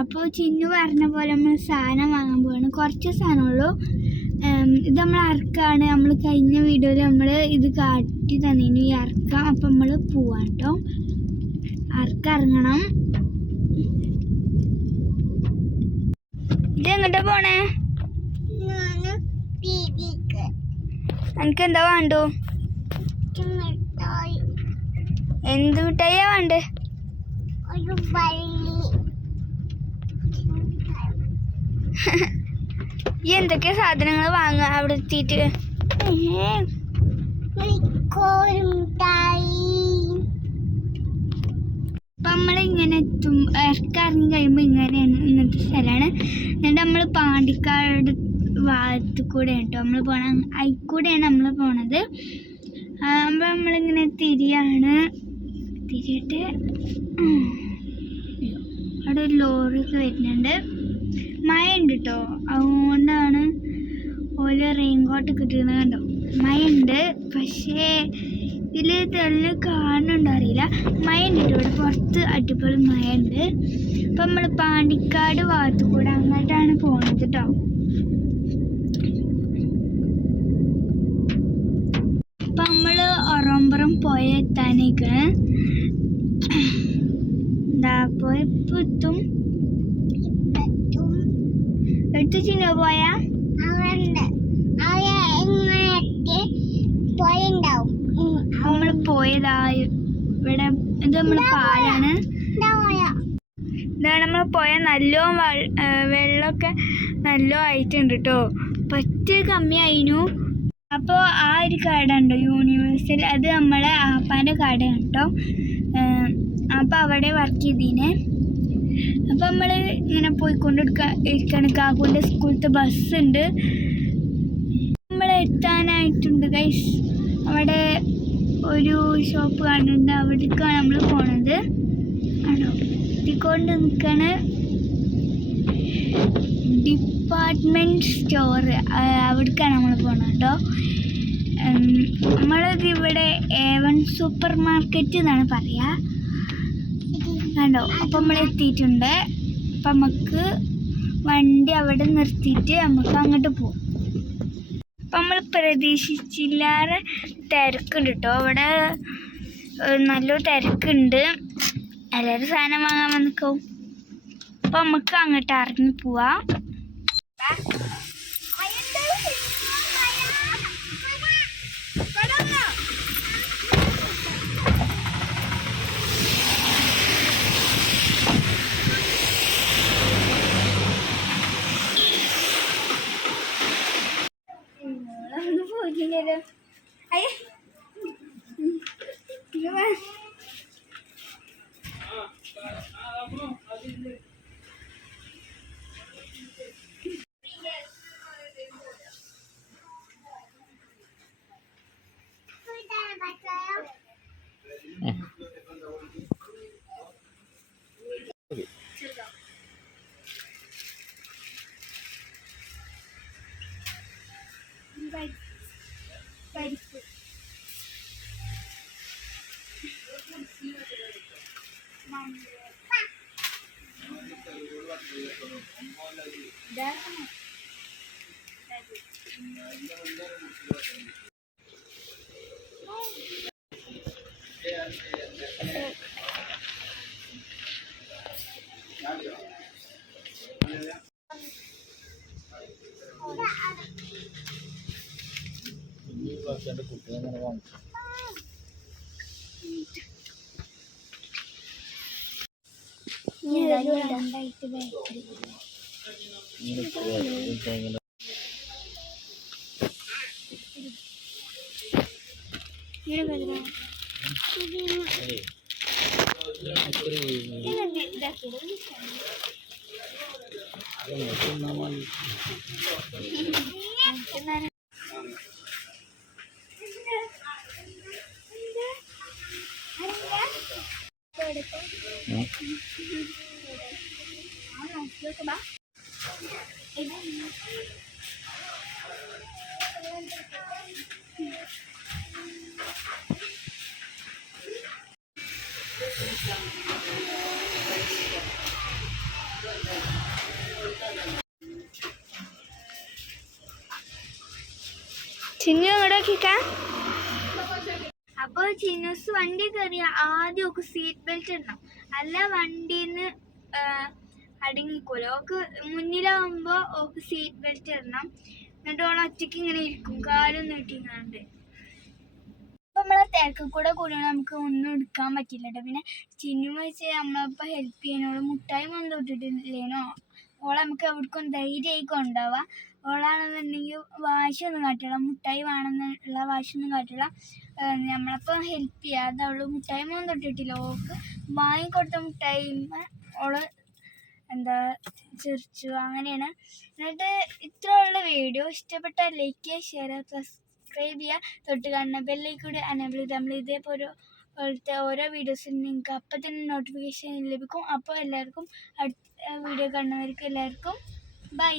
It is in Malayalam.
അപ്പോൾ ചിന്നു പറഞ്ഞ പോലെ നമ്മൾ സാധനം വാങ്ങാൻ പോവാണ്. കുറച്ച് സാധനമുള്ളൂ. ഇത് നമ്മൾ അറക്കാണ്. നമ്മൾ കഴിഞ്ഞ വീഡിയോയിൽ നമ്മൾ ഇത് കാട്ടി തന്നീന് ഈ അറക്കാം. അപ്പം നമ്മൾ പോവാണ് കേട്ടോ. അറക്കിറങ്ങണം. ഇത് എങ്ങോട്ടാ പോണേ? എനിക്ക് എന്താ വേണ്ടു? എന്ത് മിഠായിയാ വേണ്ടേ? ഈ എന്തൊക്കെ സാധനങ്ങൾ വാങ്ങുക അവിടെ എത്തിയിട്ട്? അപ്പം നമ്മളിങ്ങനെ എത്തും. ഇറക്കിറങ്ങി കഴിയുമ്പോൾ ഇങ്ങനെയാണ്. ഇങ്ങനത്തെ സ്ഥലമാണ്. എന്നിട്ട് നമ്മൾ പാണ്ടിക്കാട് ഭാഗത്ത് കൂടെ കേട്ടോ നമ്മൾ പോകണം. അതിൽക്കൂടെയാണ് നമ്മൾ പോണത്. അപ്പോൾ നമ്മളിങ്ങനെ തിരിയാണ്. തിരിയിട്ട് അവിടെ ഒരു ലോറിയൊക്കെ വരുന്നുണ്ട്. മഴ ഉണ്ട് കേട്ടോ. അതുകൊണ്ടാണ് ഓല് റെയിൻകോട്ട് കിട്ടുന്നത്. കണ്ടോ, മഴ ഉണ്ട്. പക്ഷേ ഇതിൽ തെളിഞ്ഞ് കാണുന്നുണ്ടോ അറിയില്ല. മഴ ഉണ്ട് കേട്ടോ. ഇവിടെ പുറത്ത് അടിപൊളി മഴ ഉണ്ട്. അപ്പം നമ്മൾ പാണ്ടിക്കാട് ഭാഗത്ത് കൂടെ അങ്ങോട്ടാണ് പോകുന്നത് കേട്ടോ. അപ്പം നമ്മൾ ഒറമ്പുറം പോയ എത്താനേക്കാണ്. എന്താ പോയപ്പോൾ എത്തും. എടുത്ത് ചിന്ന പോയാ നമ്മൾ പോയതാ ഇവിടെ. ഇത് നമ്മള് പാലാണ്. ഇതാണ് നമ്മൾ പോയ. നല്ലോ വെള്ളമൊക്കെ നല്ലോ ആയിട്ടുണ്ട് കേട്ടോ. പറ്റ കമ്മിയായിരുന്നു. അപ്പോൾ ആ ഒരു കട ഉണ്ടോ യൂണിവേഴ്സൽ, അത് നമ്മളെ ആപ്പാൻ്റെ കടയാണ് കേട്ടോ. അപ്പോൾ അവിടെ വർക്ക് ചെയ്തീനെ. അപ്പം നമ്മൾ ഇങ്ങനെ പോയിക്കൊണ്ടിരിക്കുകയാണ്. കാക്കൂൻ്റെ സ്കൂളത്തെ ബസ്സുണ്ട്. നമ്മൾ എത്താനായിട്ടുണ്ട് ഗൈസ്. അവിടെ ഒരു ഷോപ്പ് കാണുന്നുണ്ട്. അവിടേക്കാണ് നമ്മൾ പോണത്. ആണോ എത്തിക്കൊണ്ട് നിൽക്കാണ്. ഡിപ്പാർട്ട്മെൻറ്റ് സ്റ്റോർ, അവിടേക്കാണ് നമ്മൾ പോണത് കേട്ടോ. നമ്മളത് ഇവിടെ A1 സൂപ്പർ മാർക്കറ്റ് എന്നാണ് പറയുക. കണ്ടോ, അപ്പം നമ്മൾ എത്തിയിട്ടുണ്ട്. അപ്പം നമുക്ക് വണ്ടി അവിടെ നിർത്തിയിട്ട് നമുക്ക് അങ്ങോട്ട് പോകും. അപ്പം നമ്മൾ പ്രതീക്ഷിച്ചില്ലാതെ തിരക്കുണ്ട് കേട്ടോ. അവിടെ നല്ലൊരു തിരക്കുണ്ട്. എല്ലാവരും സാധനം വാങ്ങാൻ വന്നിക്കും. അപ്പം നമുക്ക് അങ്ങോട്ട് ഇറങ്ങി പോവാം. ചിന്നു ഇവിടെ നോക്കിക്കാ. അപ്പോൾ ചിന്നൂസ് വണ്ടി കയറിയ ആദ്യം ഒക്കെ സീറ്റ് ബെൽറ്റ് ഇടണം, അല്ല വണ്ടിന്ന് അടങ്ങിക്കൂല. ഓക്ക് മുന്നിലാവുമ്പോൾ ഓക്ക് സീറ്റ് ബെൽറ്റ് ഇടണം. എന്നിട്ട് ഓളെ ഒറ്റയ്ക്ക് ഇങ്ങനെ ഇരിക്കും, കാലും നീട്ടിങ്ങാണ്ട്. അപ്പം നമ്മളെ തിരക്ക് കൂടെ നമുക്ക് ഒന്നും എടുക്കാൻ പറ്റില്ല കേട്ടോ. പിന്നെ ചിന്നു വെച്ച് നമ്മളിപ്പോൾ ഹെൽപ്പ് ചെയ്യാനോള് മുട്ടായി ഒന്നും തൊട്ടിട്ടില്ലേനോ. ഓളെ നമുക്ക് എവിടേക്കും ധൈര്യമായി കൊണ്ടുപോവാം. ഓളാണെന്നുണ്ടെങ്കിൽ വാശിയൊന്നും കാട്ടില്ല, മുട്ടായി വേണമെന്നുള്ള വാശിയൊന്നും കാട്ടില്ല. നമ്മളപ്പോൾ ഹെൽപ്പ് ചെയ്യുക, അത് അവൾ മുട്ടായി ഒന്നും തൊട്ടിട്ടില്ല. ഓൾക്ക് വാങ്ങിക്കൊടുത്ത മുട്ടായിമ്മ ഓള് ചിരിച്ചു. അങ്ങനെയാണ്. എന്നിട്ട് ഇത്രയുള്ള വീഡിയോ ഇഷ്ടപ്പെട്ടാൽ ലൈക്ക് ചെയ്യുക, ഷെയർ ചെയ്യുക, സബ്സ്ക്രൈബ് ചെയ്യുക, തൊട്ട് കാണുന്ന ബെല്ലൈക്കൺ കൂടി എനേബിൾ ചെയ്ത് നമ്മൾ ഇതേപോലത്തെ ഓരോ വീഡിയോസിനും നിങ്ങൾക്ക് അപ്പം തന്നെ നോട്ടിഫിക്കേഷൻ ലഭിക്കും. അപ്പോൾ എല്ലാവർക്കും അടുത്ത വീഡിയോ കാണുന്നവർക്ക് എല്ലാവർക്കും ബൈ.